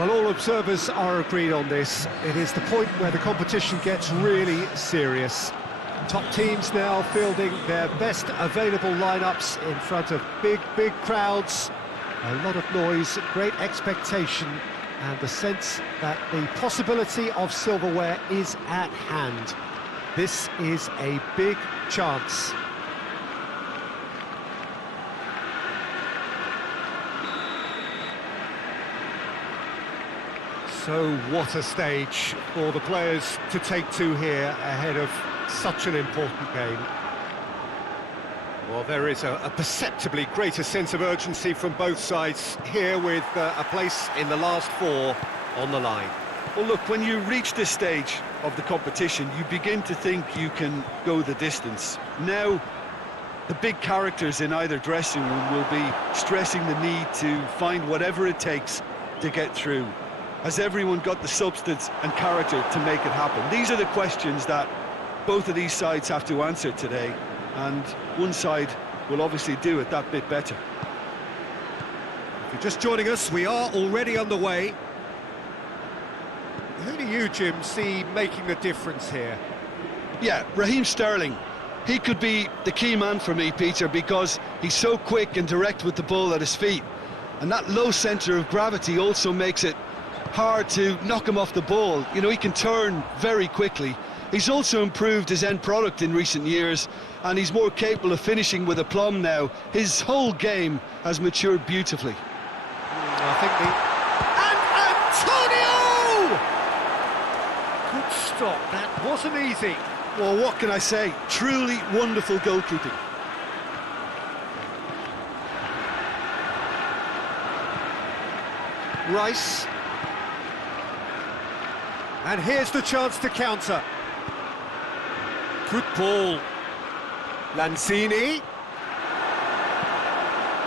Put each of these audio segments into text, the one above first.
Well, all observers are agreed on this. It is the point where the competition gets really serious. Top teams now fielding their best available lineups in front of big crowds. A lot of noise, great expectation, and the sense that the possibility of silverware is at hand. This is a big chance. So what a stage for the players to take to here ahead of such an important game. Well, there is a perceptibly greater sense of urgency from both sides here, with a place in the last four on the line. Well, look, when you reach this stage of the competition, you begin to think you can go the distance. Now, the big characters in either dressing room will be stressing the need to find whatever it takes to get through. Has everyone got the substance and character to make it happen? These are the questions that both of these sides have to answer today, and one side will obviously do it that bit better. If you're just joining us, we are already underway. Who do you, Jim, see making the difference here? Yeah, Raheem Sterling. He could be the key man for me, Peter, because he's so quick and direct with the ball at his feet. And that low centre of gravity also makes it hard to knock him off the ball. You know, he can turn very quickly. He's also improved his end product in recent years, and he's more capable of finishing with aplomb now. His whole game has matured beautifully. I think and Antonio! Good stop, that wasn't easy. Well, what can I say? Truly wonderful goalkeeping. Rice. And here's the chance to counter. Good ball. Lanzini.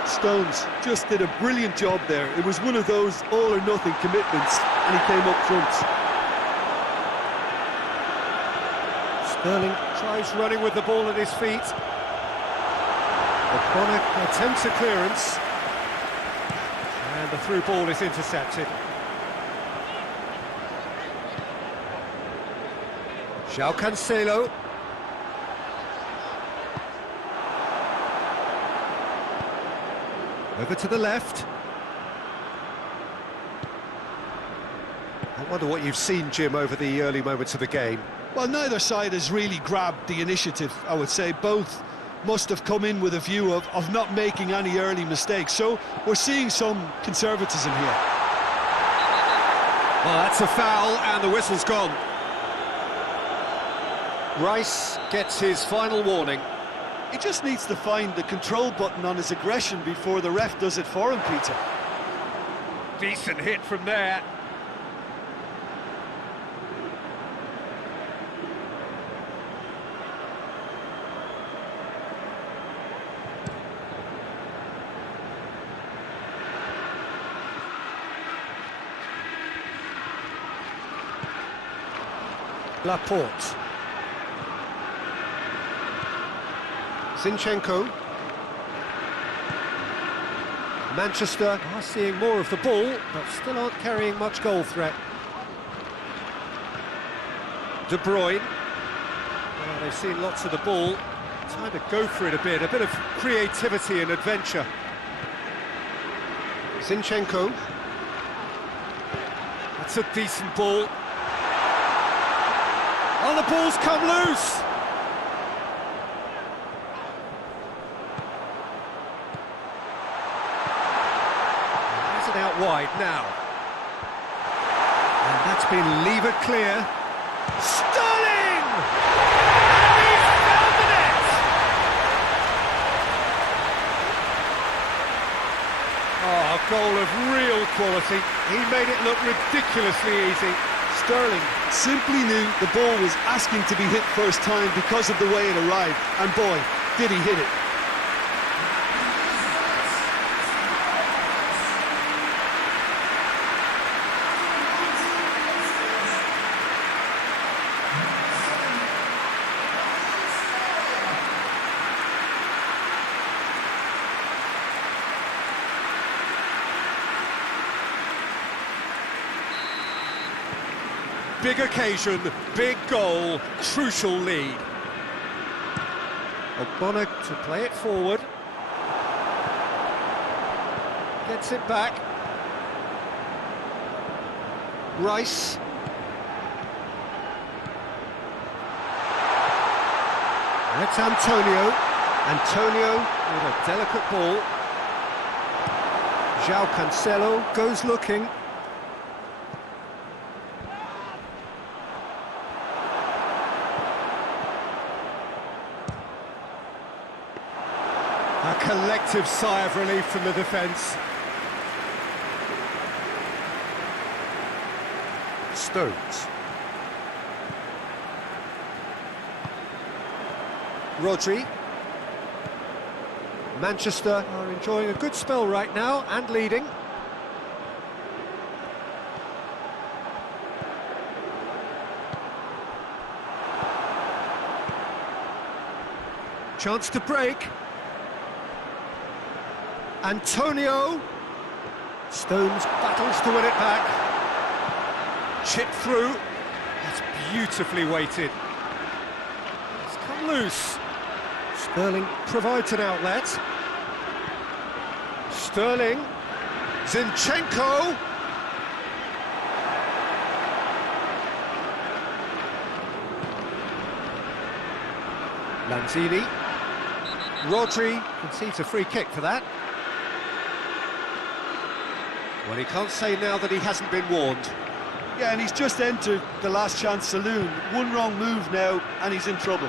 Stones just did a brilliant job there. It was one of those all-or-nothing commitments, and he came up front. Sterling tries running with the ball at his feet. O'Connor attempts a clearance. And the through ball is intercepted. João Cancelo. Over to the left. I wonder what you've seen, Jim, over the early moments of the game. Well, neither side has really grabbed the initiative, I would say. Both must have come in with a view of not making any early mistakes. So we're seeing some conservatism here. Well, that's a foul, and the whistle's gone. Rice gets his final warning. He just needs to find the control button on his aggression before the ref does it for him, Peter. Decent hit from there. Laporte. Zinchenko. Manchester are seeing more of the ball, but still aren't carrying much goal threat. De Bruyne. Well, they've seen lots of the ball. Time to go for it a bit of creativity and adventure. Zinchenko. That's a decent ball. Oh, the ball's come loose! Has it out wide now. And that's been levered clear. Sterling! And he's found the net! Oh, a goal of real quality. He made it look ridiculously easy. Sterling simply knew the ball was asking to be hit first time because of the way it arrived, and boy, did he hit it. big occasion, big goal, crucial lead. Ogbonna to play it forward. Gets it back. Rice. That's Antonio. Antonio with a delicate ball. João Cancelo goes looking. A collective sigh of relief from the defence. Stones. Rodri. Manchester are enjoying a good spell right now and leading. Chance to break. Antonio. Stones battles to win it back. Chip through. That's beautifully weighted. It's come loose. Sterling provides an outlet. Sterling. Zinchenko. Lanzini. Rodri concedes a free kick for that. Well, he can't say now that he hasn't been warned. Yeah, and he's just entered the last chance saloon. One wrong move now, and he's in trouble.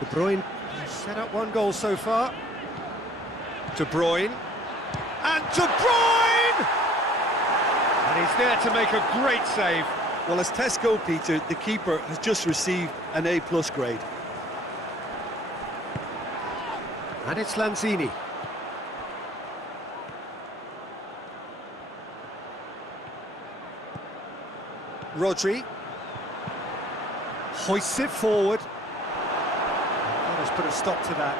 De Bruyne has set up one goal so far. De Bruyne. And De Bruyne! And he's there to make a great save. Well, as Tesco, Peter, the keeper has just received an A+ grade. And it's Lanzini. Rodri. Hoists it forward. That has put a stop to that.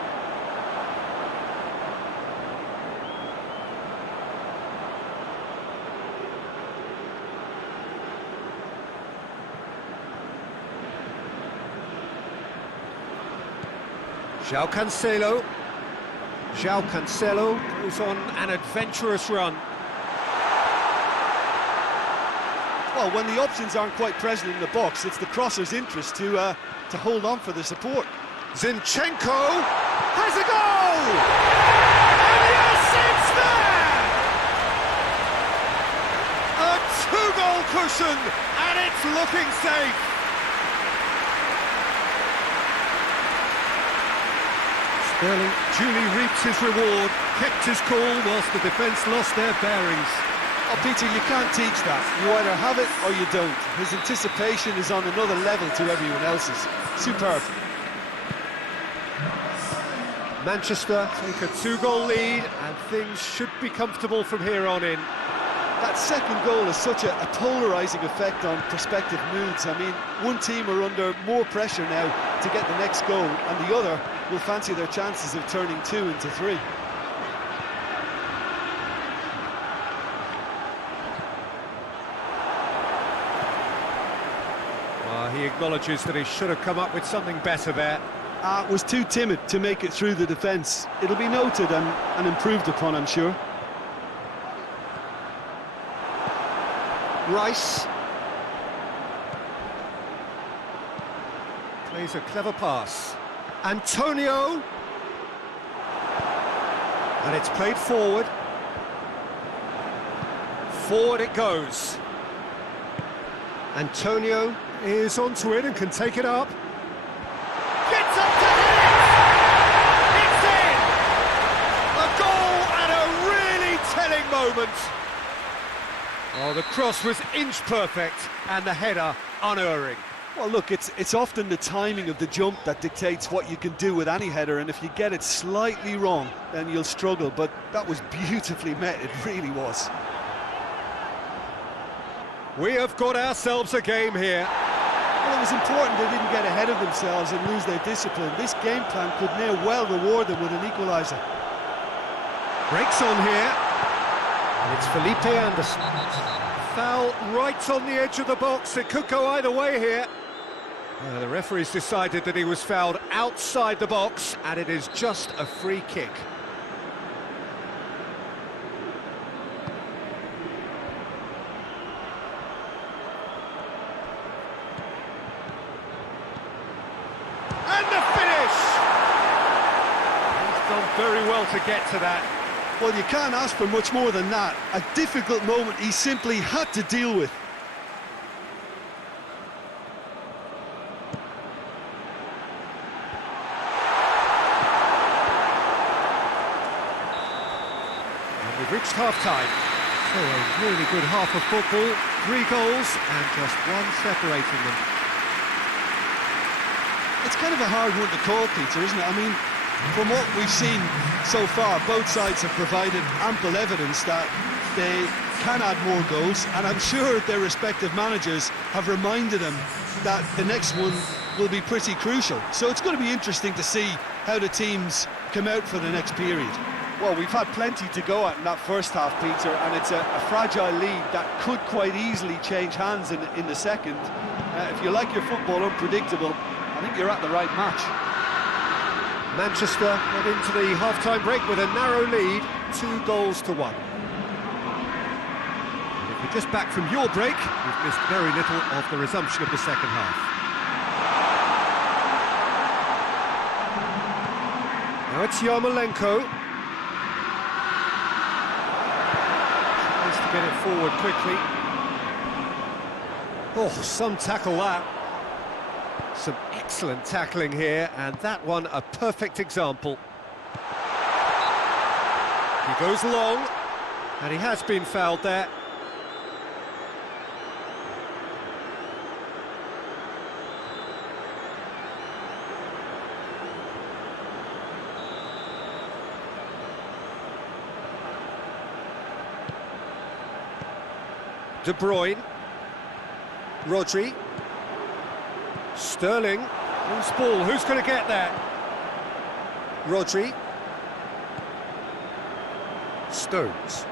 João Cancelo. João Cancelo goes on an adventurous run. Well, when the options aren't quite present in the box, it's the crosser's interest to hold on for the support. Zinchenko has a goal! And yes, it's there! A two-goal cushion, and it's looking safe. Sterling duly reaps his reward, kept his cool whilst the defence lost their bearings. Oh, Peter, you can't teach that. You either have it or you don't. His anticipation is on another level to everyone else's. Superb. Manchester take a two-goal lead, and things should be comfortable from here on in. That second goal has such a polarising effect on prospective moods. I mean, one team are under more pressure now to get the next goal, and the other will fancy their chances of turning 2 into 3. He acknowledges that he should have come up with something better there. Was too timid to make it through the defence. It'll be noted and improved upon, I'm sure. Rice. Plays a clever pass. Antonio. And it's played forward. Forward it goes. Antonio is onto it and can take it up. Gets up to hit it! It's in! A goal at a really telling moment. Oh, the cross was inch perfect and the header unerring. Well, look, it's often the timing of the jump that dictates what you can do with any header, and if you get it slightly wrong, then you'll struggle. But that was beautifully met, it really was. We have got ourselves a game here. Well, it was important they didn't get ahead of themselves and lose their discipline. This game plan could now well reward them with an equaliser. Breaks on here. And it's Felipe Anderson. Foul right on the edge of the box. It could go either way here. The referee's decided that he was fouled outside the box, and it is just a free kick. And the finish! He's done very well to get to that. Well, you can't ask for much more than that. A difficult moment he simply had to deal with. And we've reached half-time. So a really good half of football, 3 goals and just one separating them. It's kind of a hard one to call, Peter, isn't it? I mean, from what we've seen so far, both sides have provided ample evidence that they can add more goals, and I'm sure their respective managers have reminded them that the next one will be pretty crucial. So it's going to be interesting to see how the teams come out for the next period. Well, we've had plenty to go at in that first half, Peter, and it's a fragile lead that could quite easily change hands in the second. If you like your football unpredictable, I think you're at the right match. Manchester got into the half-time break with a narrow lead, 2 goals to 1. And if you're just back from your break, you've missed very little of the resumption of the second half. Now it's Yarmolenko. Tries to get it forward quickly. Oh, some tackle that. Some excellent tackling here, and that one a perfect example. He goes long, and he has been fouled there. De Bruyne. Rodri. Sterling, loose ball, who's going to get there? Rodri. Stones.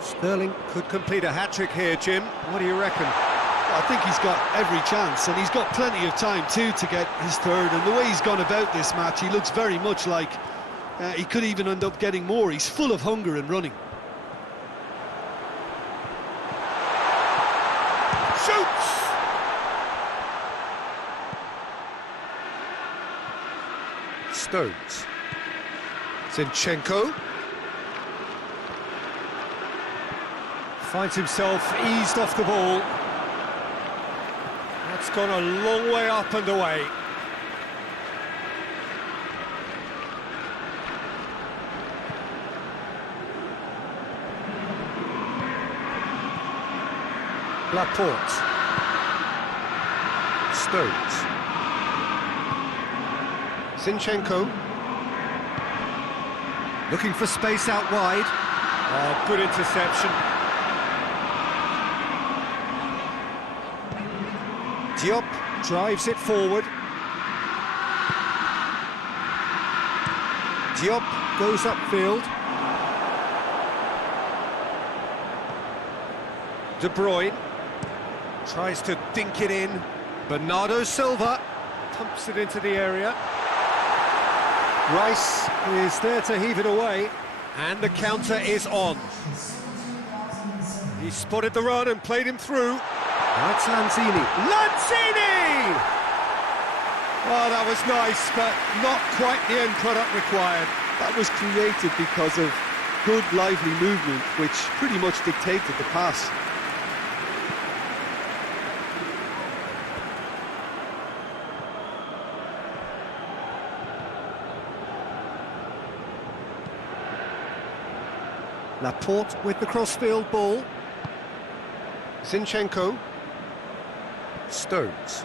Sterling could complete a hat-trick here, Jim. What do you reckon? I think he's got every chance, and he's got plenty of time too to get his third, and the way he's gone about this match, he looks very much like he could even end up getting more. He's full of hunger and running. Shoots! Stones. Zinchenko. Finds himself eased off the ball. That's gone a long way up and away. Laporte. Stones. Zinchenko. Looking for space out wide. Oh, good interception. Diop drives it forward. Diop goes upfield. De Bruyne tries to dink it in. Bernardo Silva pumps it into the area. Rice is there to heave it away, and the counter is on. He spotted the run and played him through. Now it's Lanzini. Lanzini! Oh, that was nice, but not quite the end product required. That was created because of good, lively movement, which pretty much dictated the pass. Laporte with the crossfield ball. Zinchenko. Stones.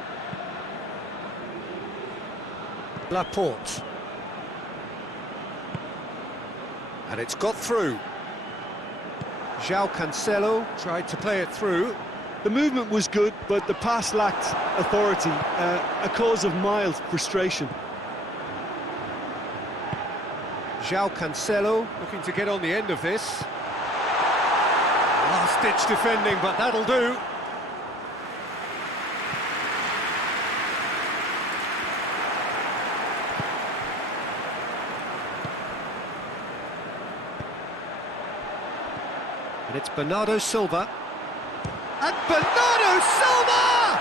Laporte. And it's got through. João Cancelo tried to play it through. The movement was good, but the pass lacked authority, a cause of mild frustration. João Cancelo looking to get on the end of this. Last-ditch defending, but that'll do. And it's Bernardo Silva. And Bernardo Silva!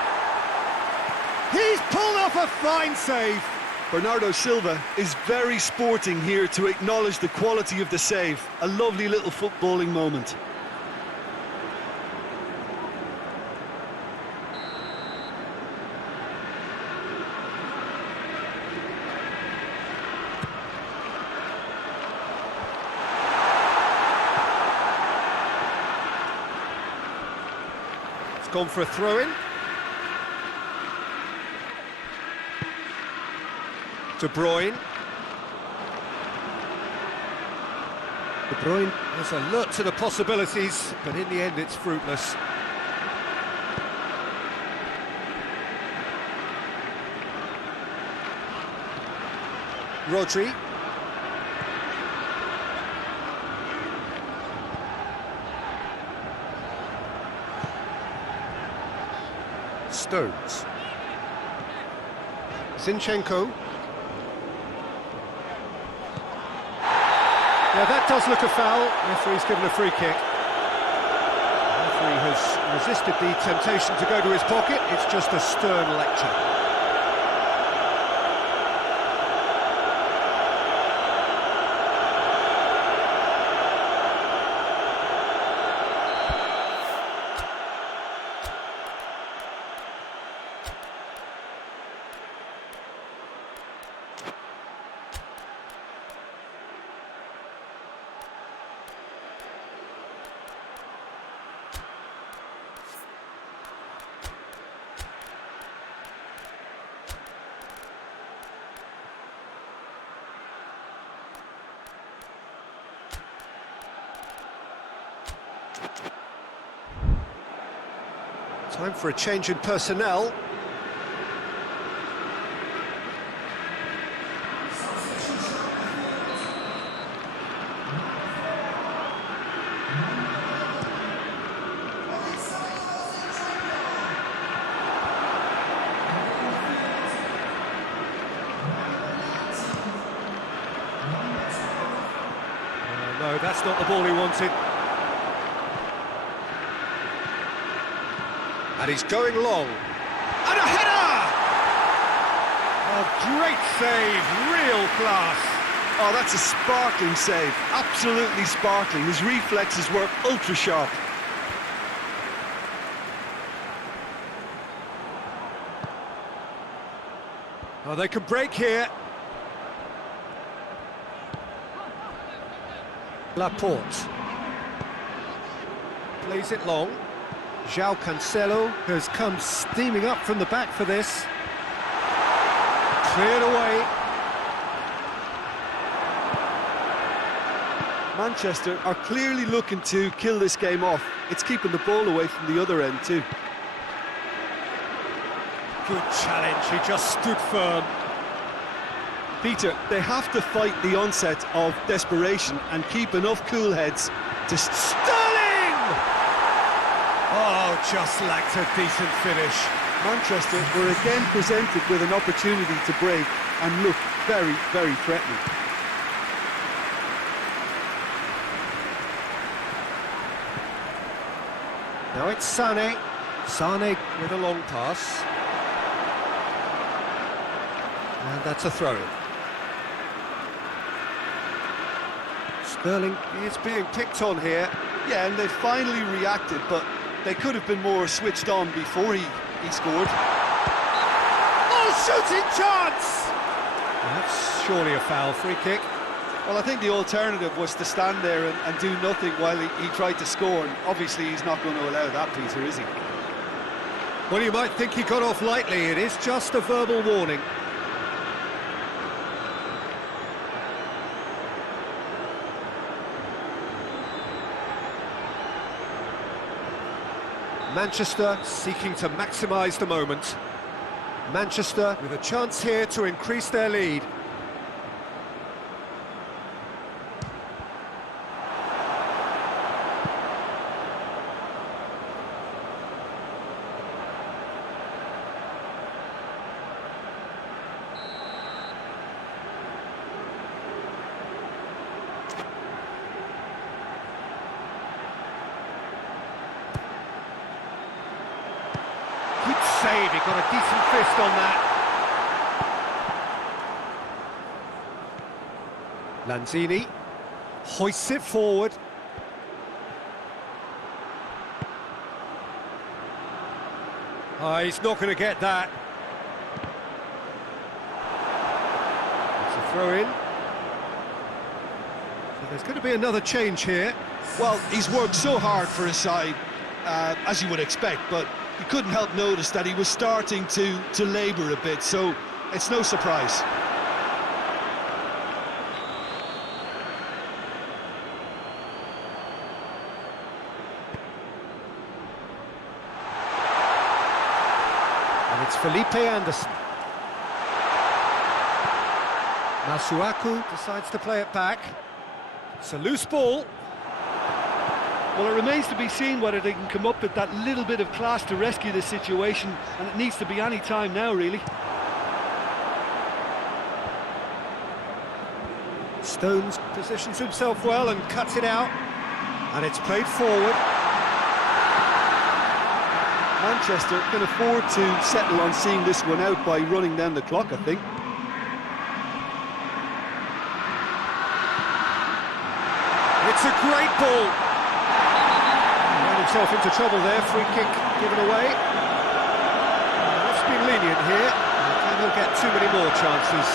He's pulled off a fine save. Bernardo Silva is very sporting here to acknowledge the quality of the save. A lovely little footballing moment. It's gone for a throw-in. De Bruyne. De Bruyne is alert to the possibilities, but in the end it's fruitless. Rodri. Stones. Zinchenko. Yeah, that does look a foul. Referee's given a free kick. The referee has resisted the temptation to go to his pocket. It's just a stern lecture. Time for a change in personnel. No, that's not the ball he wanted. And he's going long. And a header! Oh, great save, real class. Oh, that's a sparkling save, absolutely sparkling. His reflexes were ultra sharp. Oh, they can break here. Laporte. Plays it long. João Cancelo has come steaming up from the back for this. Cleared away. Manchester are clearly looking to kill this game off. It's keeping the ball away from the other end too. Good challenge, he just stood firm. Peter, they have to fight the onset of desperation and keep enough cool heads to... Sterling! Oh, just lacked a decent finish. Manchester were again presented with an opportunity to break and look very, very threatening. Now it's Sané. Sané with a long pass. And that's a throw. Sterling is being picked on here. Yeah, and they finally reacted, but they could have been more switched on before he scored. Oh, shooting chance! Well, that's surely a foul. Free kick. Well, I think the alternative was to stand there and do nothing while he tried to score, and obviously he's not going to allow that, Peter, is he? Well, you might think he got off lightly. It is just a verbal warning. Manchester seeking to maximise the moment. Manchester with a chance here to increase their lead. Good save, he got a decent fist on that. Lanzini hoists it forward. He's not going to get that. It's a throw in. So there's going to be another change here. Well, he's worked so hard for his side, as you would expect, but you couldn't help notice that he was starting to labour a bit, so it's no surprise. And it's Felipe Anderson. Masuaku decides to play it back. It's a loose ball. Well, it remains to be seen whether they can come up with that little bit of class to rescue this situation, and it needs to be any time now, really. Stones positions himself well and cuts it out, and it's played forward. Manchester can afford to settle on seeing this one out by running down the clock, I think. It's a great ball. Himself into trouble there, free kick given away. Ref's been lenient here, and he'll get too many more chances.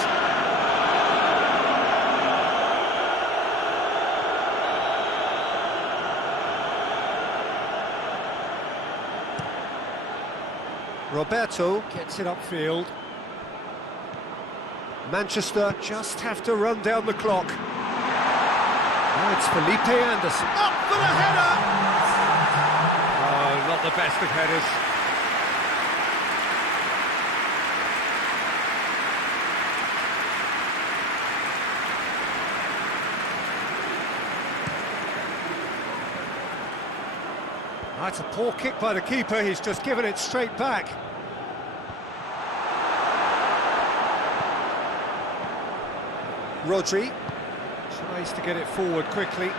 Roberto gets it upfield. Manchester just have to run down the clock. Now it's Felipe Anderson. Up for the header! Not the best of headers. That's a poor kick by the keeper, he's just given it straight back. Rodri tries to get it forward quickly.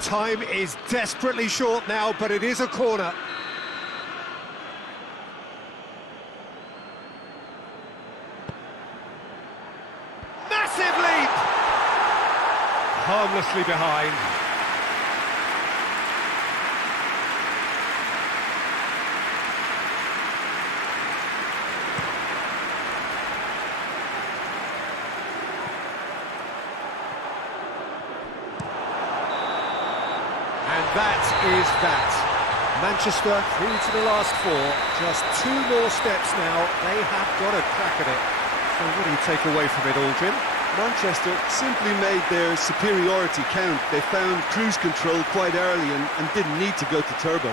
Time is desperately short now, but it is a corner. Massive leap! Harmlessly behind. That is that. Manchester through to the last four. Just 2 more steps now. They have got a crack at it. So what do you take away from it all, Jim? Manchester simply made their superiority count. They found cruise control quite early and didn't need to go to turbo.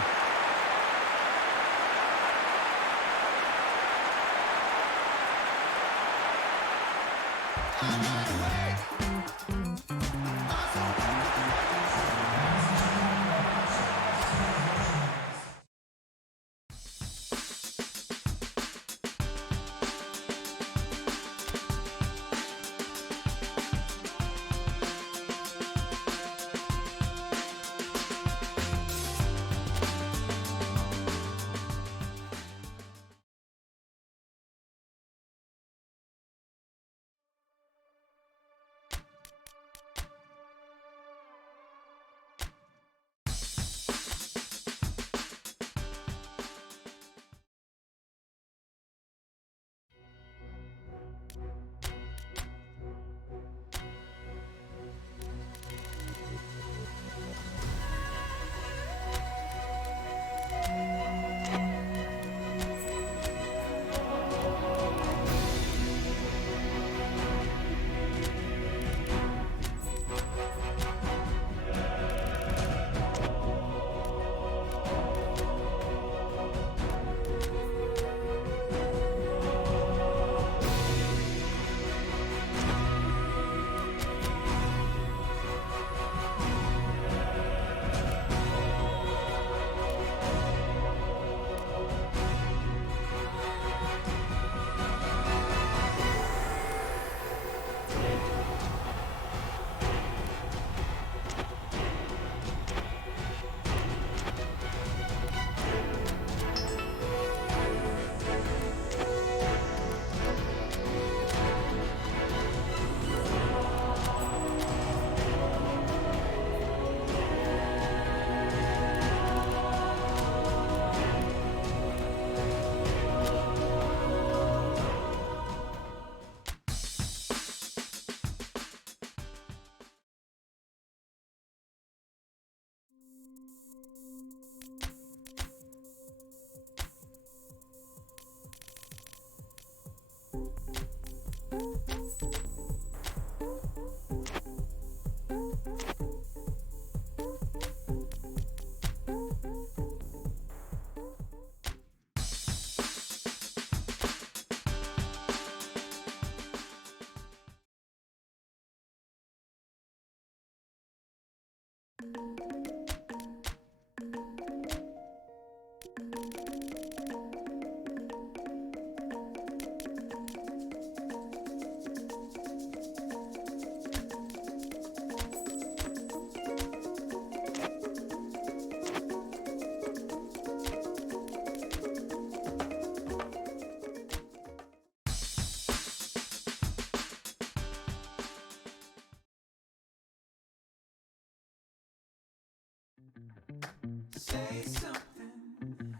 Say something,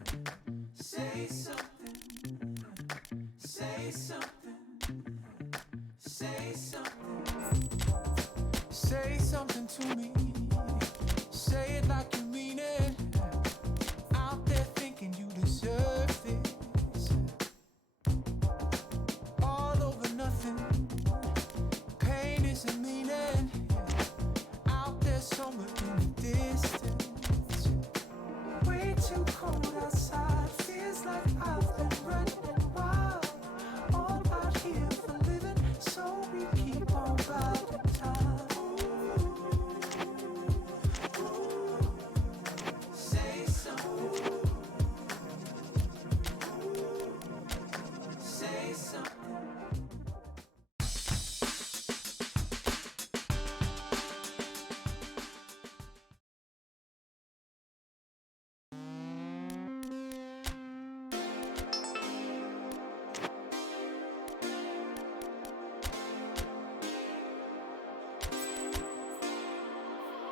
say something, say something, say something. Say something to me, say it like you mean it. Out there thinking you deserve this. All over nothing, pain isn't meaning. Out there somewhere in the distance. Way too cold outside, feels like I've been running wild. All out here for living, so we keep on riding time. Say something. Say something.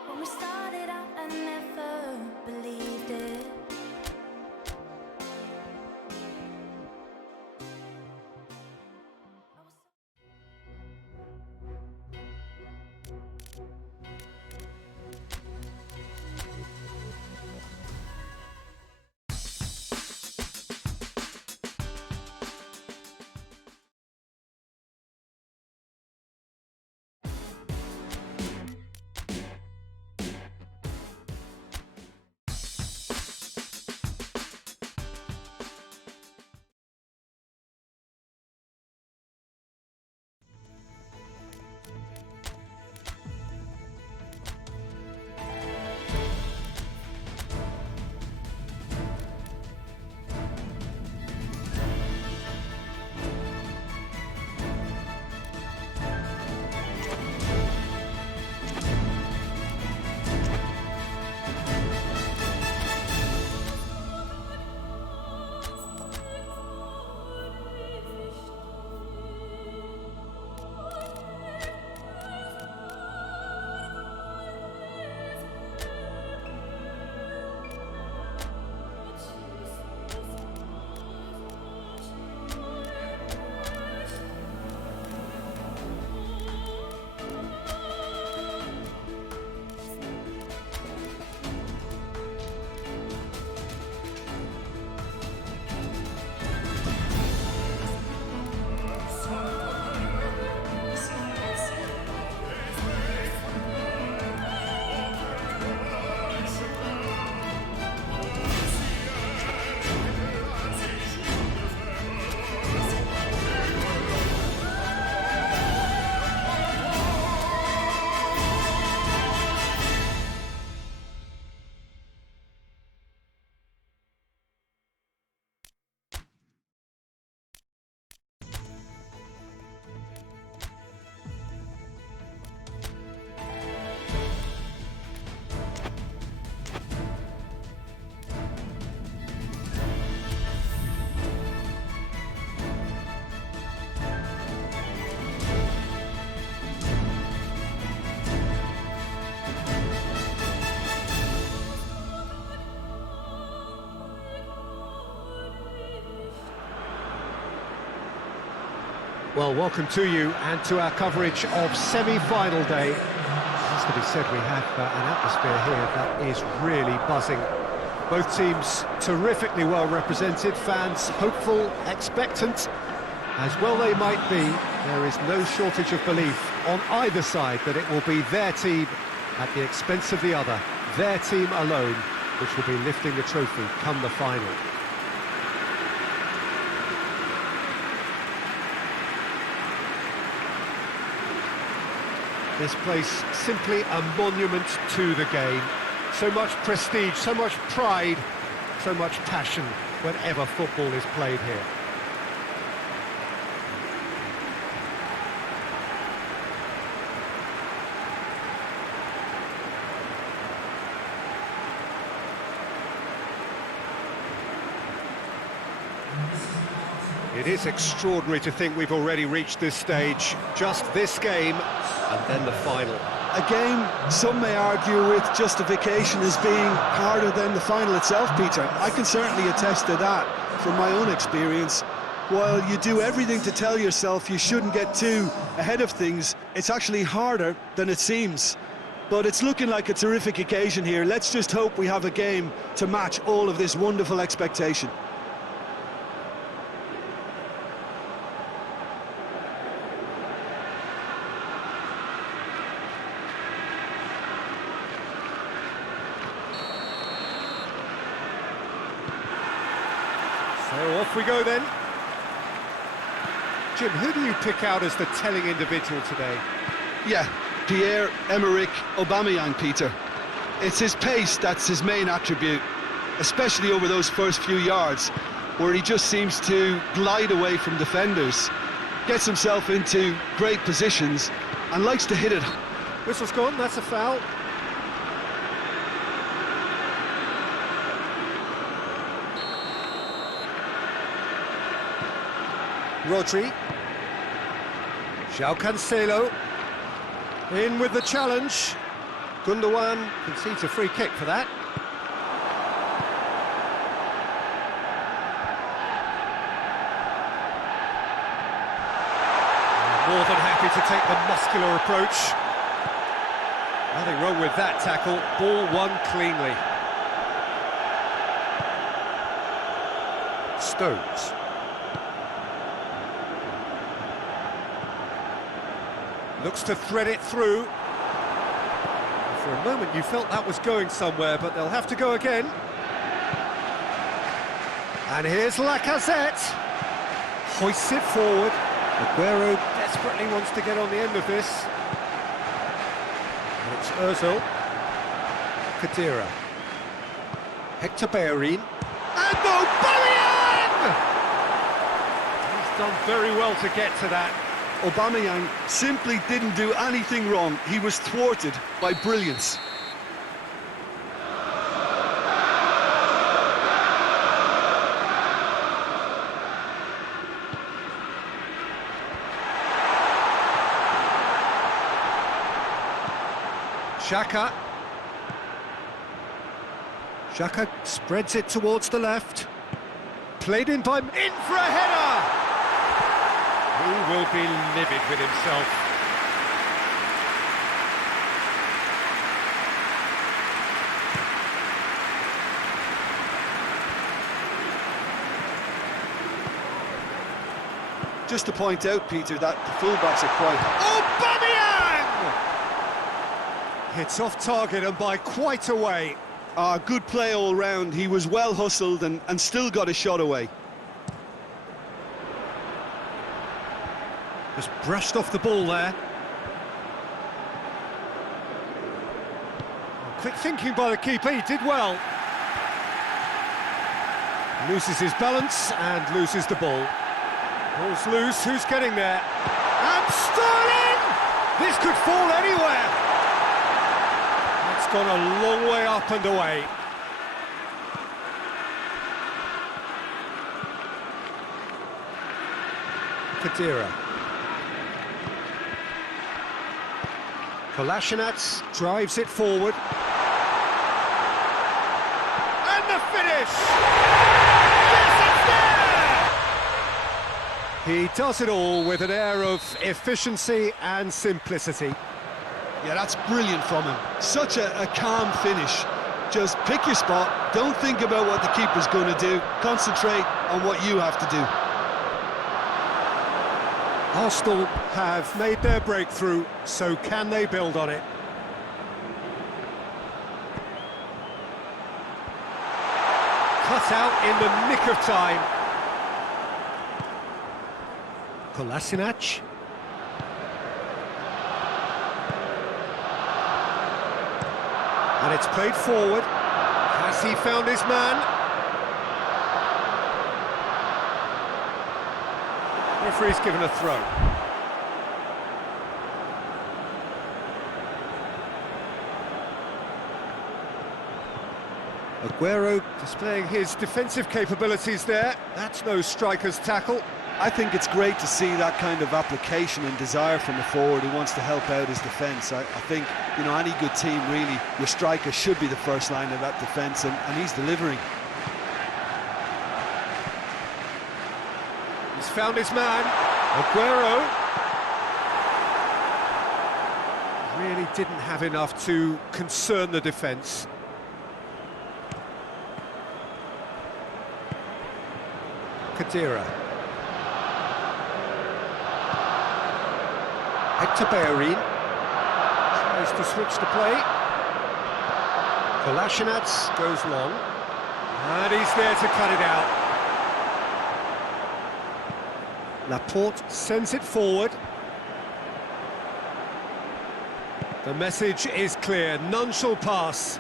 When we started out, I never believed it. Well, welcome to you and to our coverage of semi-final day. Has to be said, we have an atmosphere here that is really buzzing. Both teams terrifically well represented, fans hopeful, expectant, as well they might be. There is no shortage of belief on either side that it will be their team at the expense of the other, their team alone, which will be lifting the trophy come the final. This place simply a monument to the game. So much prestige, so much pride, so much passion whenever football is played here. It is extraordinary to think we've already reached this stage. Just this game, and then the final. A game, some may argue, with justification as being harder than the final itself, Peter. I can certainly attest to that from my own experience. While you do everything to tell yourself you shouldn't get too ahead of things, it's actually harder than it seems. But it's looking like a terrific occasion here. Let's just hope we have a game to match all of this wonderful expectation. So off we go then. Jim, who do you pick out as the telling individual today? Yeah, Pierre-Emerick Aubameyang, Peter. It's his pace that's his main attribute, especially over those first few yards, where he just seems to glide away from defenders, gets himself into great positions, and likes to hit it. Whistle's gone, that's a foul. Rodri. João Cancelo. In with the challenge. Gundogan concedes a free kick for that. More than happy to take the muscular approach. Nothing wrong with that tackle. Ball won cleanly. Stones. Looks to thread it through. For a moment you felt that was going somewhere, but they'll have to go again. And here's Lacazette. Hoists it forward. Aguero desperately wants to get on the end of this. And it's Ozil. Khedira. Hector Bellerin. And Aubameyang! He's done very well to get to that. Aubameyang simply didn't do anything wrong. He was thwarted by brilliance. Xhaka. Xhaka spreads it towards the left. Played in by... In for a header! He will be livid with himself. Just to point out, Peter, that the fullbacks are quite... Aubameyang! Hits off target and by quite a way. Good play all round. He was well hustled and still got a shot away. Just brushed off the ball there. Quick thinking by the keeper, he did well. Loses his balance and loses the ball. Ball's loose, who's getting there? And Sterling! This could fall anywhere. It's gone a long way up and away. Khedira. Kolasinac drives it forward. And the finish! Yes, it's there! He does it all with an air of efficiency and simplicity. Yeah, that's brilliant from him. Such a calm finish. Just pick your spot, don't think about what the keeper's going to do, concentrate on what you have to do. Arsenal have made their breakthrough, so can they build on it? Cut out in the nick of time. Kolasinac. And it's played forward. Has he found his man? Referee's given a throw. Aguero displaying his defensive capabilities there. That's no striker's tackle. I think it's great to see that kind of application and desire from a forward who wants to help out his defence. I think, you know, any good team, really, your striker should be the first line of that defence, and he's delivering. He's found his man. Aguero really didn't have enough to concern the defence. Khedira. Hector Bellerin tries to switch the play. Kolasinac goes long, and he's there to cut it out. Laporte sends it forward. The message is clear, none shall pass.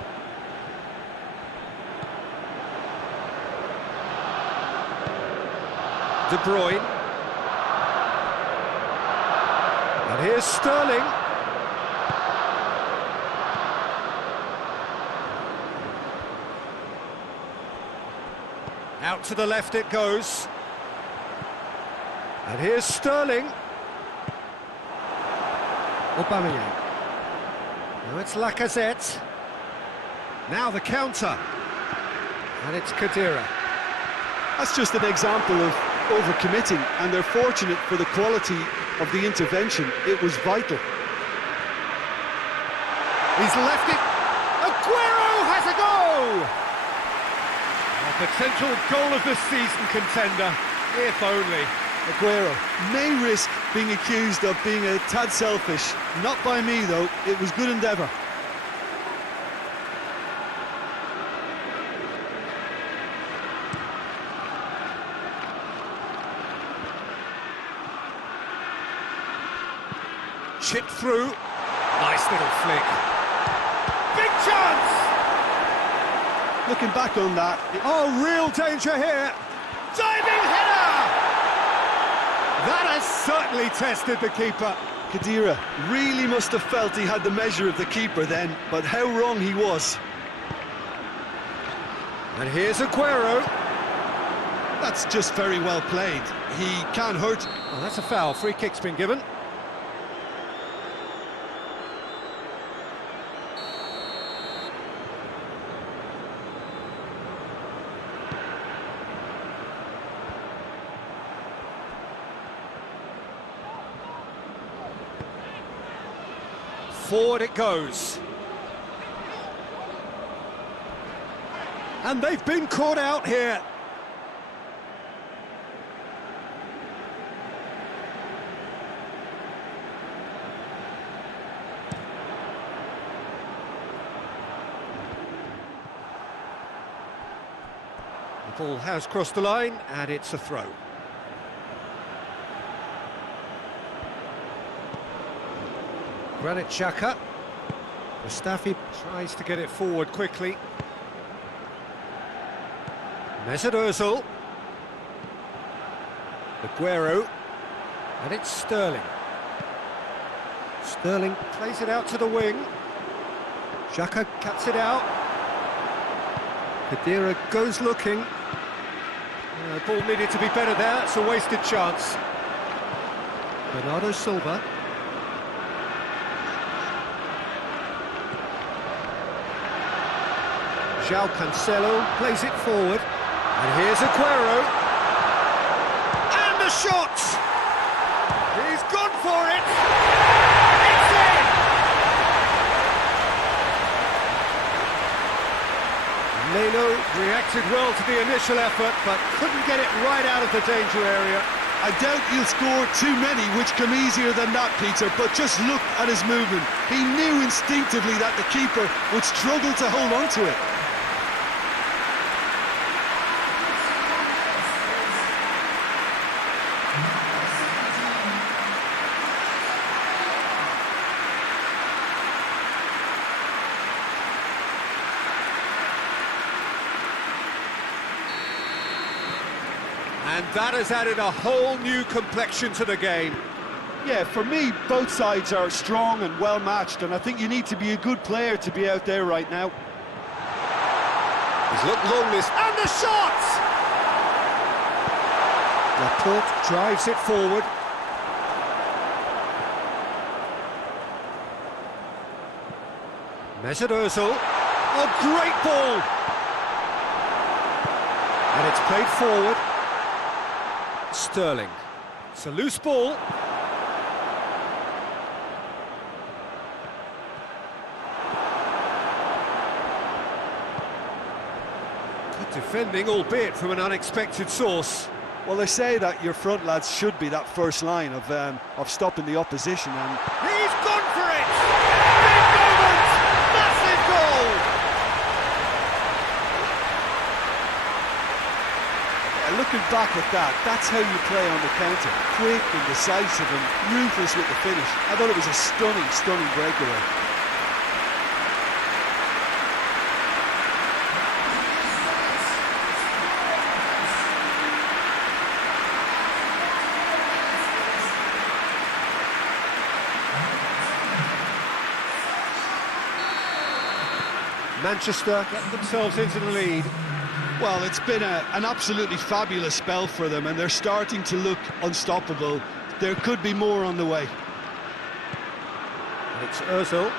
De Bruyne. And here's Sterling. Out to the left it goes. And here's Sterling. Aubameyang. Now it's Lacazette. Now the counter. And it's Khedira. That's just an example of overcommitting, and they're fortunate for the quality of the intervention. It was vital. He's left it. Aguero has a goal! A potential goal of the season contender, if only. Aguero may risk being accused of being a tad selfish. Not by me, though. It was good endeavour. Chipped through. Nice little flick. Big chance! Looking back on that... Oh, real danger here. Diving header! That has certainly tested the keeper. Khedira really must have felt he had the measure of the keeper then, but how wrong he was. And here's Aguero. That's just very well played. He can't hurt. Oh, that's a foul. Free kick's been given. Forward it goes. And they've been caught out here. The ball has crossed the line, and it's a throw. Granit Xhaka. Mustafi tries to get it forward quickly. Mesut Ozil. Aguero. And it's Sterling. Sterling plays it out to the wing. Xhaka cuts it out. Khedira goes looking. The ball needed to be better there. It's a wasted chance. Bernardo Silva. João Cancelo plays it forward, and here's Aguero, and the shot! He's gone for it! It's in! Leno reacted well to the initial effort, but couldn't get it right out of the danger area. I doubt he'll score too many, which come easier than that, Peter, but just look at his movement. He knew instinctively that the keeper would struggle to hold on to it. And that has added a whole new complexion to the game. Yeah, for me, both sides are strong and well matched, and I think you need to be a good player to be out there right now. He's looked longless, and the shot! Laporte drives it forward. Mesut Ozil. A great ball! And it's played forward. Sterling. It's a loose ball. Good defending, albeit from an unexpected source. Well, they say that your front lads should be that first line of stopping the opposition, and He's gone for it! Big moment! Massive goal! looking back at that, that's how you play on the counter. Quick and decisive and ruthless with the finish. I thought it was a stunning, stunning breakaway. Manchester get themselves into the lead. Well, it's been an absolutely fabulous spell for them, and they're starting to look unstoppable. There could be more on the way. It's Ozil.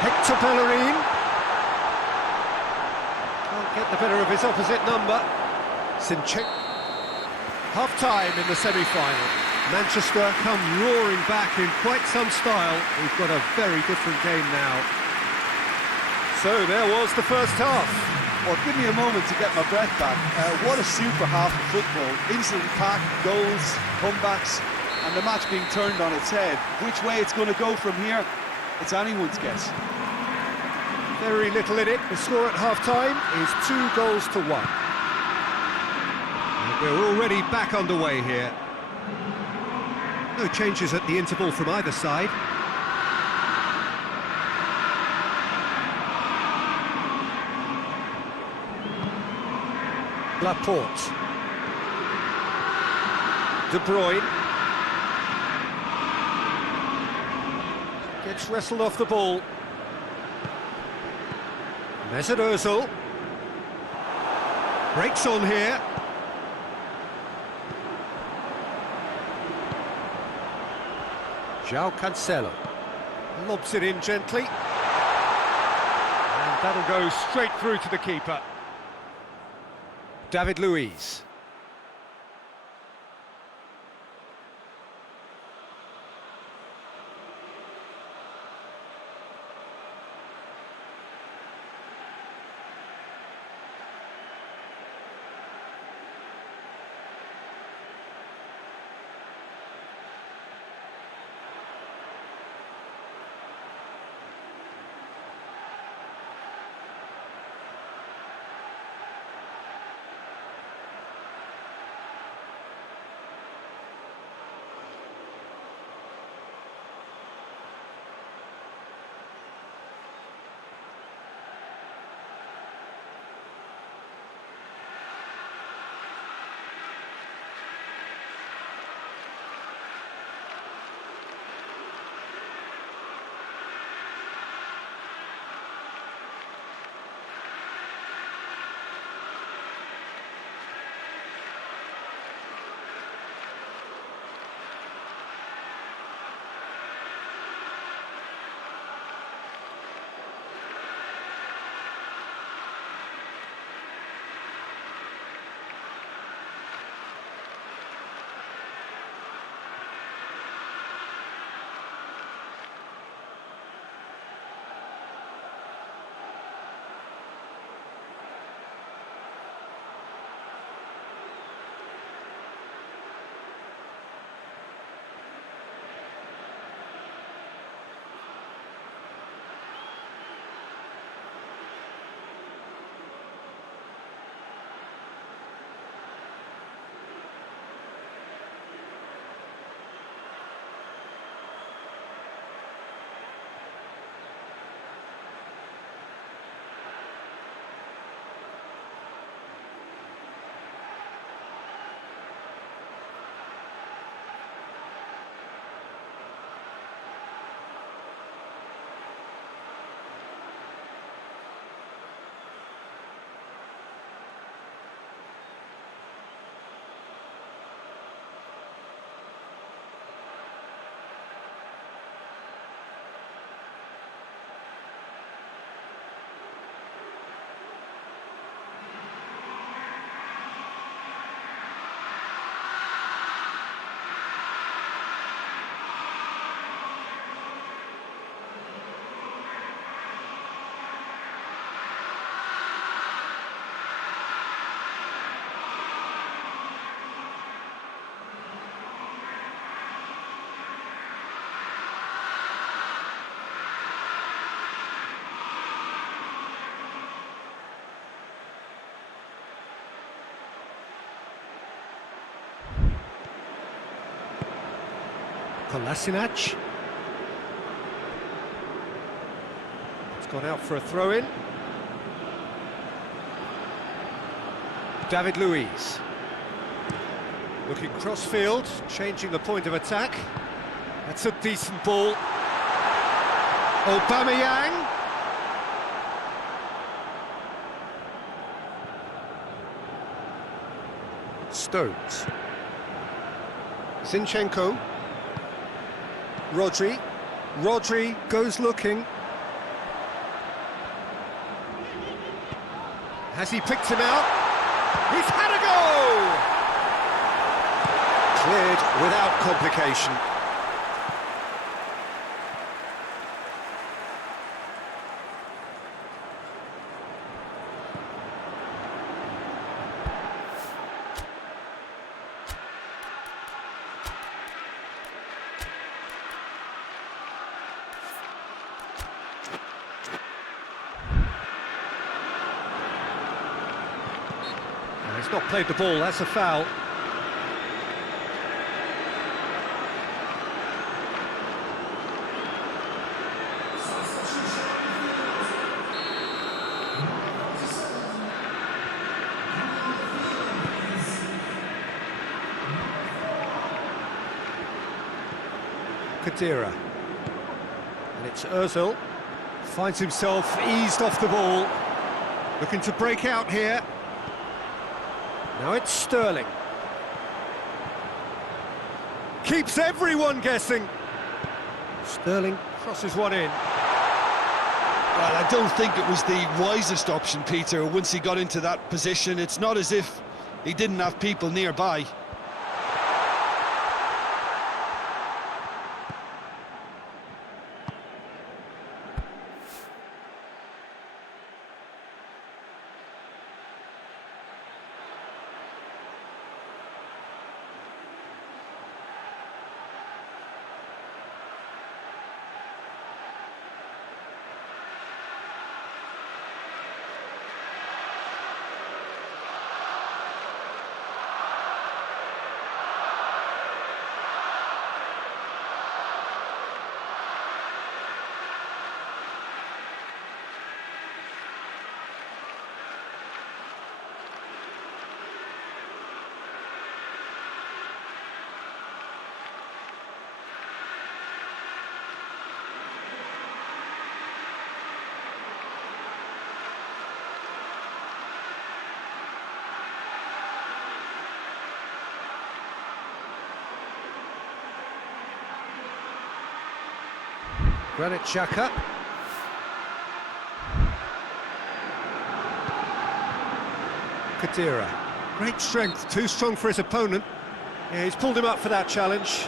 Hector Bellerin. Can't get the better of his opposite number. Sinchenko. Half-time in the semi-final. Manchester come roaring back in quite some style. We've got a very different game now. So there was the first half. Well, give me a moment to get my breath back. What a super half of football. Instantly packed, goals, comebacks, and the match being turned on its head. Which way it's going to go from here, it's anyone's guess. Very little in it. The score at half-time is 2-1. And we're already back underway here. No changes at the interval from either side. Laporte. De Bruyne. Gets wrestled off the ball. Mesut Ozil. Breaks on here. João Cancelo. Lobs it in gently. And that'll go straight through to the keeper. David Luiz. Kolasinac. It's gone out for a throw-in. David Luiz. Looking cross-field, changing the point of attack. That's a decent ball. Aubameyang. Stones. Zinchenko. Rodri. Rodri goes looking. Has he picked him out? He's had a go! Cleared without complication. He's not played the ball, that's a foul. Kadira. And it's Ozil. Finds himself eased off the ball. Looking to break out here. Now it's Sterling. Keeps everyone guessing. Sterling crosses one in. Well, I don't think it was the wisest option, Peter, once he got into that position. It's not as if he didn't have people nearby. Granit Xhaka. Kadira. Great strength, too strong for his opponent. Yeah, he's pulled him up for that challenge.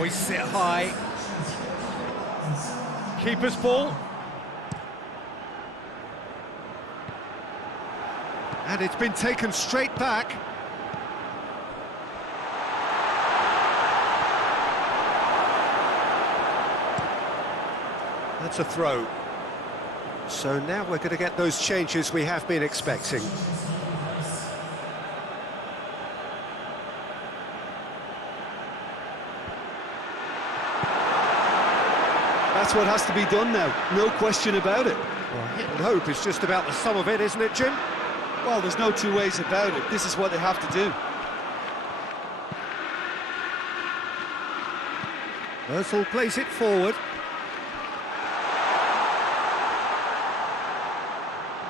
We sit high. Keeper's ball. And it's been taken straight back. That's a throw. So now we're going to get those changes we have been expecting. That's what has to be done now, no question about it. Well, hit and hope is just about the sum of it, isn't it, Jim? Well, there's no two ways about it. This is what they have to do. Ozil plays it forward.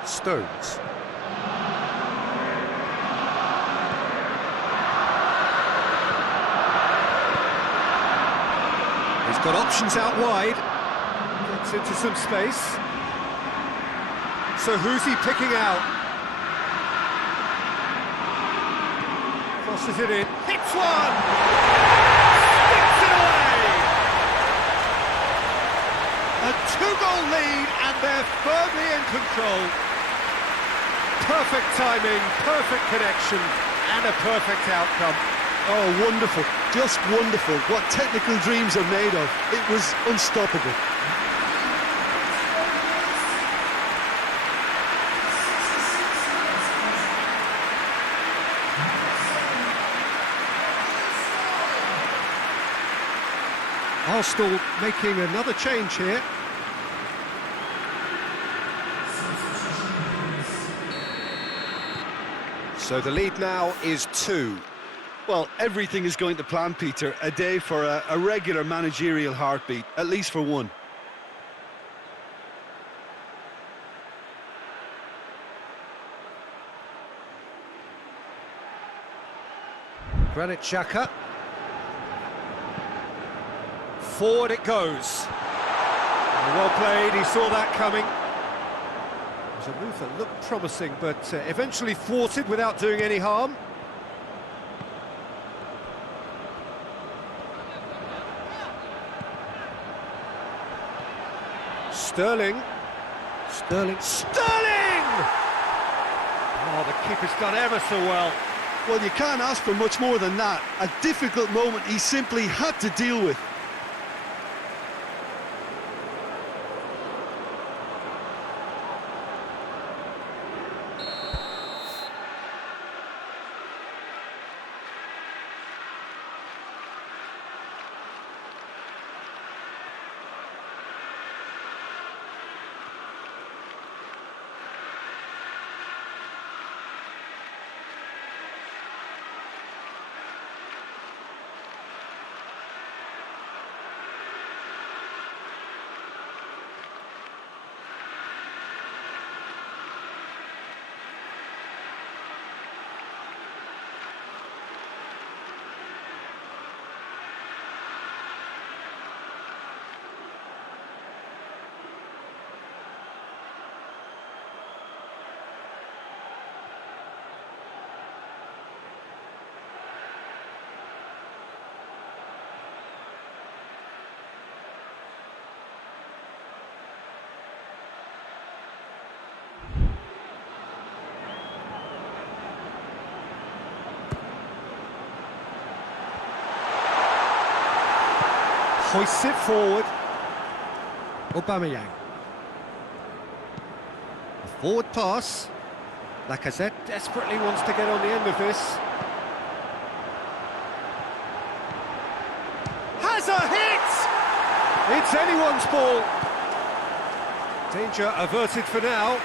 Stones. He's got options out wide. Gets into some space. So who's he picking out? Crosses it in. Hits one! Sticks it away! A two-goal lead, and they're firmly in control. Perfect timing, perfect connection, and a perfect outcome. Oh, wonderful, just wonderful. What technical dreams are made of. It was unstoppable. Arsenal making another change here. So the lead now is 2. Well, everything is going to plan, Peter. A day for a regular managerial heartbeat, at least for one. Granit Xhaka. Forward it goes. Well played, he saw that coming. It was a move that looked promising, but eventually thwarted without doing any harm. Sterling! Oh, the keeper's done ever so well. Well, you can't ask for much more than that. A difficult moment he simply had to deal with. Hoists it forward. Aubameyang. A forward pass. Lacazette desperately wants to get on the end of this. Has a hit! It's anyone's ball. Danger averted for now.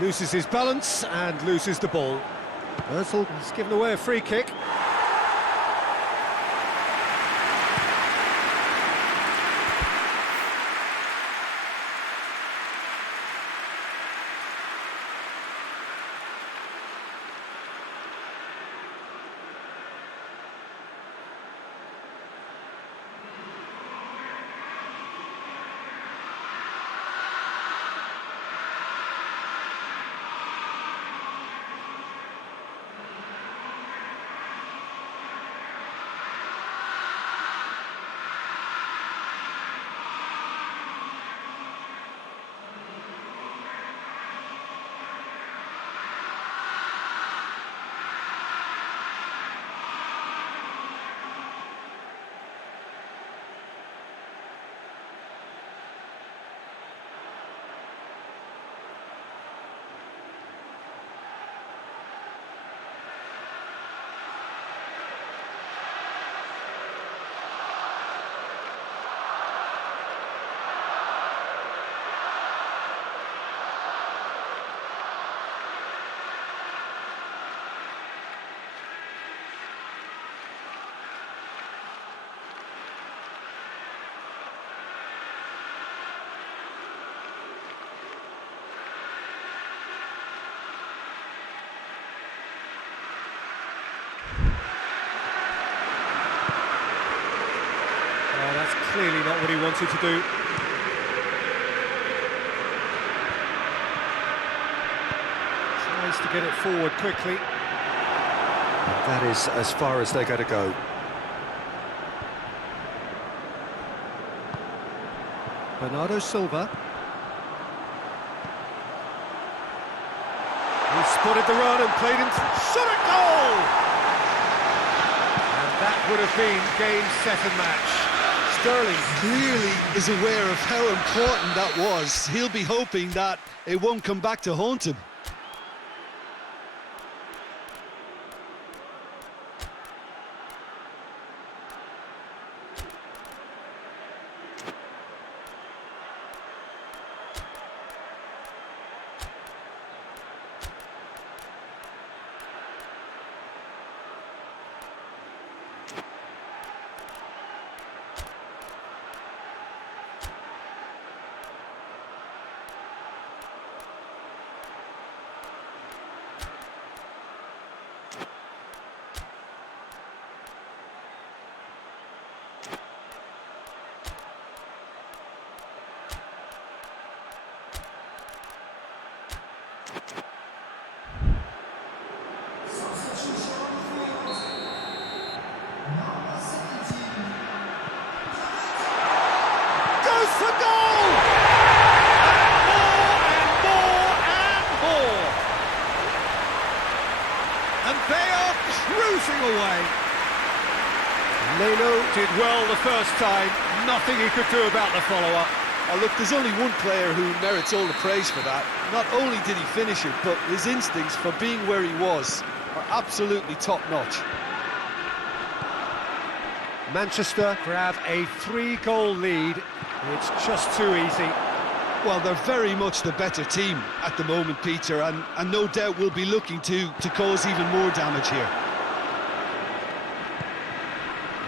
Loses his balance and loses the ball. Ozil has given away a free kick. Clearly not what he wanted to do. Tries to get it forward quickly. That is as far as they're going to go. Bernardo Silva. He spotted the run and played him. Shot at goal! And that would have been game, set and match. Sterling clearly is aware of how important that was. He'll be hoping that it won't come back to haunt him. Goes for goal! And more. And they are cruising away. Leno did well the first time. Nothing he could do about the follow-up. Oh, look, there's only one player who merits all the praise for that. Not only did he finish it, but his instincts for being where he was are absolutely top-notch. Manchester grab a 3-goal lead. It's just too easy. Well, they're very much the better team at the moment, Peter, and no doubt will be looking to cause even more damage here.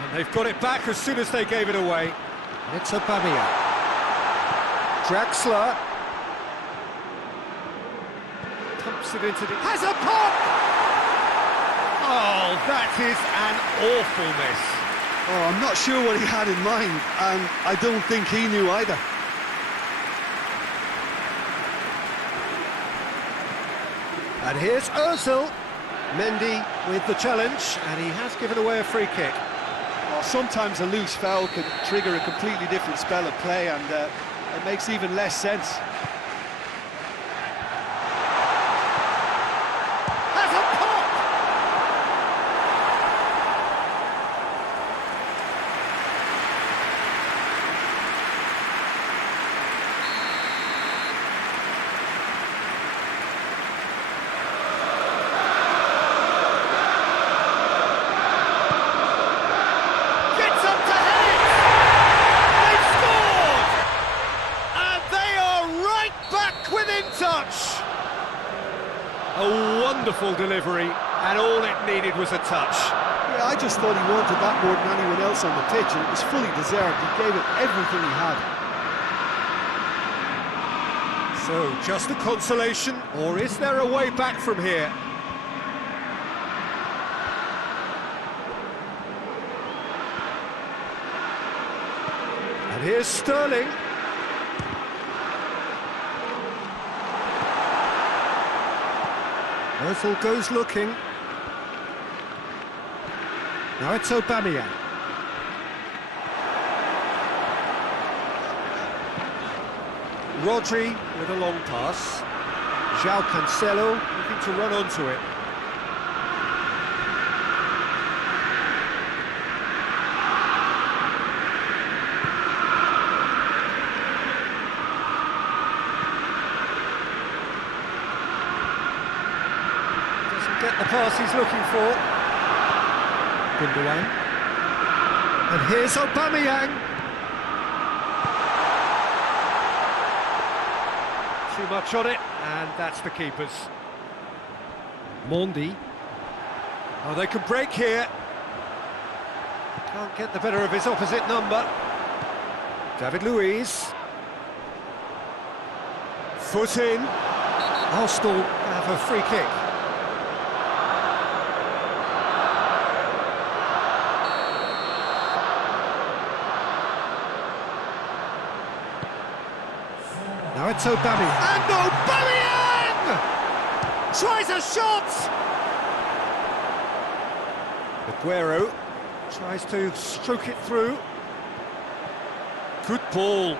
And they've got it back as soon as they gave it away. It's Aubameyang. Draxler. Pumps it into the... Has a pop! Oh, that is an awful miss. Oh, I'm not sure what he had in mind, and I don't think he knew either. And here's Ozil. Mendy with the challenge, and he has given away a free kick. Well, sometimes a loose foul can trigger a completely different spell of play, and it makes even less sense. Has a pop! Gets up to head it! They've scored! And they are right back within touch! A wonderful delivery, and all it needed was a touch. Yeah, I just thought he wanted that more than anyone else on the pitch, and it was fully deserved. He gave it everything he had. So, just a consolation, or is there a way back from here? And here's Sterling. Ozil goes looking. Now it's Aubameyang. Rodri with a long pass. João Cancelo looking to run onto it. Doesn't get the pass he's looking for. Gundogan. And here's Aubameyang. Too much on it, and that's the keeper's. Mondi. Oh, they can break here. Can't get the better of his opposite number. David Luiz. Foot in. Arsenal have a free kick. Now it's Aubameyang. And Aubameyang! Tries a shot! Aguero tries to stroke it through. Good ball.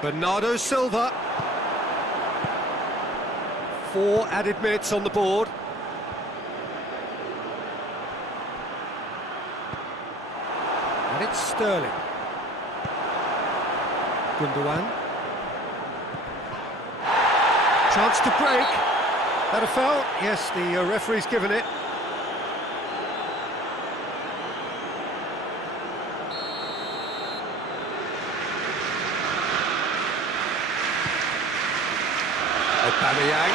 Bernardo Silva. 4 added minutes on the board. And it's Sterling. Gundogan. Chance to break. That a foul? Yes, the referee's given it. Aubameyang.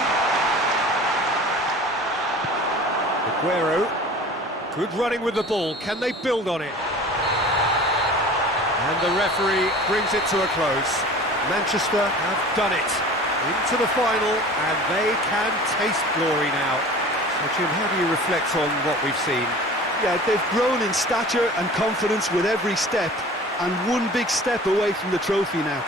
Aguero. Good running with the ball. Can they build on it? And the referee brings it to a close. Manchester have done it. Into the final, and they can taste glory now. So, Jim, how do you reflect on what we've seen? Yeah, they've grown in stature and confidence with every step, and one big step away from the trophy now.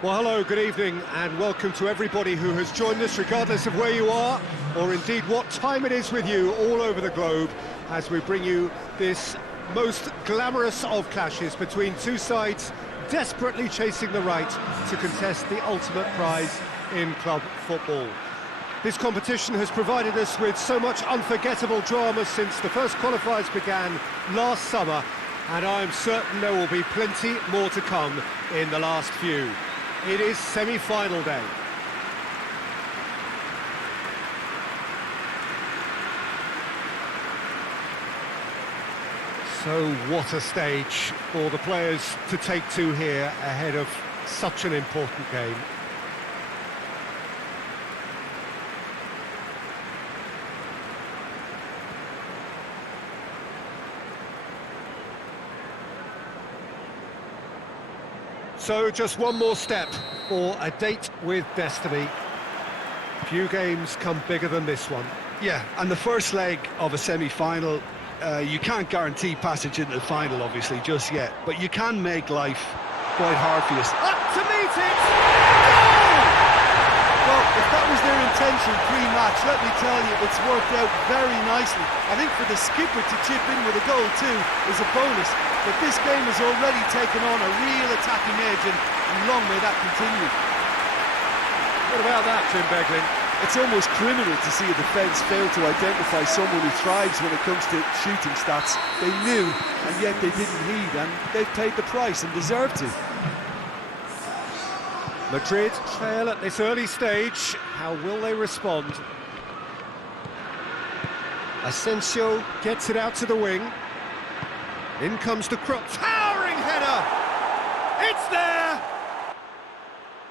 Well, hello, good evening, and welcome to everybody who has joined us, regardless of where you are, or indeed what time it is with you all over the globe, as we bring you this most glamorous of clashes between two sides desperately chasing the right to contest the ultimate prize in club football. This competition has provided us with so much unforgettable drama since the first qualifiers began last summer, and I'm certain there will be plenty more to come in the last few. It is semi-final day. So what a stage for the players to take to here ahead of such an important game. So just one more step for a date with destiny. Few games come bigger than this one. Yeah, and the first leg of a semi-final, you can't guarantee passage into the final, obviously, just yet, but you can make life quite hard for you. Up to meet it! Well, if that was their intention pre-match, let me tell you, it's worked out very nicely. I think for the skipper to chip in with a goal too is a bonus, but this game has already taken on a real attacking edge, and long may that continue. What about that, Jim Beglin? It's almost criminal to see a defence fail to identify someone who thrives when it comes to shooting stats. They knew, and yet they didn't heed, and they've paid the price and deserve to. Madrid trail at this early stage. How will they respond? Asensio gets it out to the wing. In comes the cross. Towering header! It's there!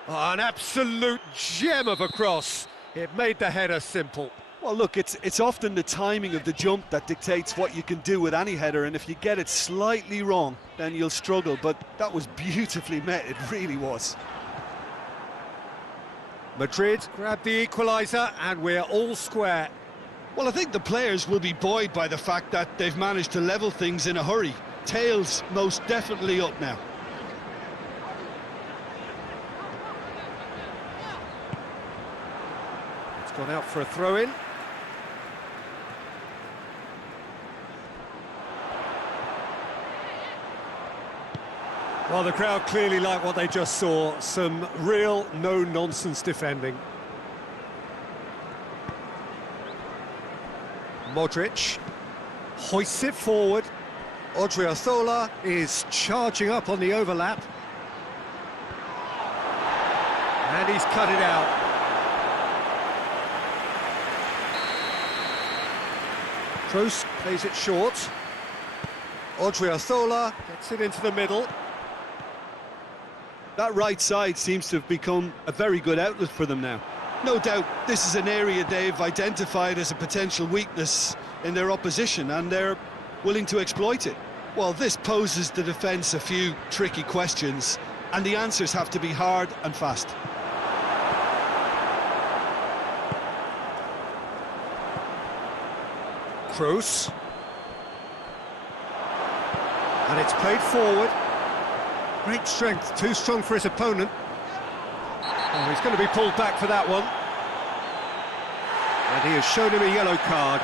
Oh, an absolute gem of a cross. It made the header simple. Well, look, it's often the timing of the jump that dictates what you can do with any header, and if you get it slightly wrong, then you'll struggle, but that was beautifully met, it really was. Madrid grabbed the equaliser, and we're all square. Well, I think the players will be buoyed by the fact that they've managed to level things in a hurry. Tails most definitely up now. It's gone out for a throw-in. Well, the crowd clearly like what they just saw. Some real no-nonsense defending. Modric hoists it forward. Odriozola is charging up on the overlap. And he's cut it out. Kroos plays it short. Odriozola gets it into the middle. That right side seems to have become a very good outlet for them now. No doubt this is an area they've identified as a potential weakness in their opposition, and they're willing to exploit it. Well, this poses the defence a few tricky questions, and the answers have to be hard and fast. Kroos. And it's played forward. Great strength, too strong for his opponent. Oh, he's going to be pulled back for that one. And he has shown him a yellow card.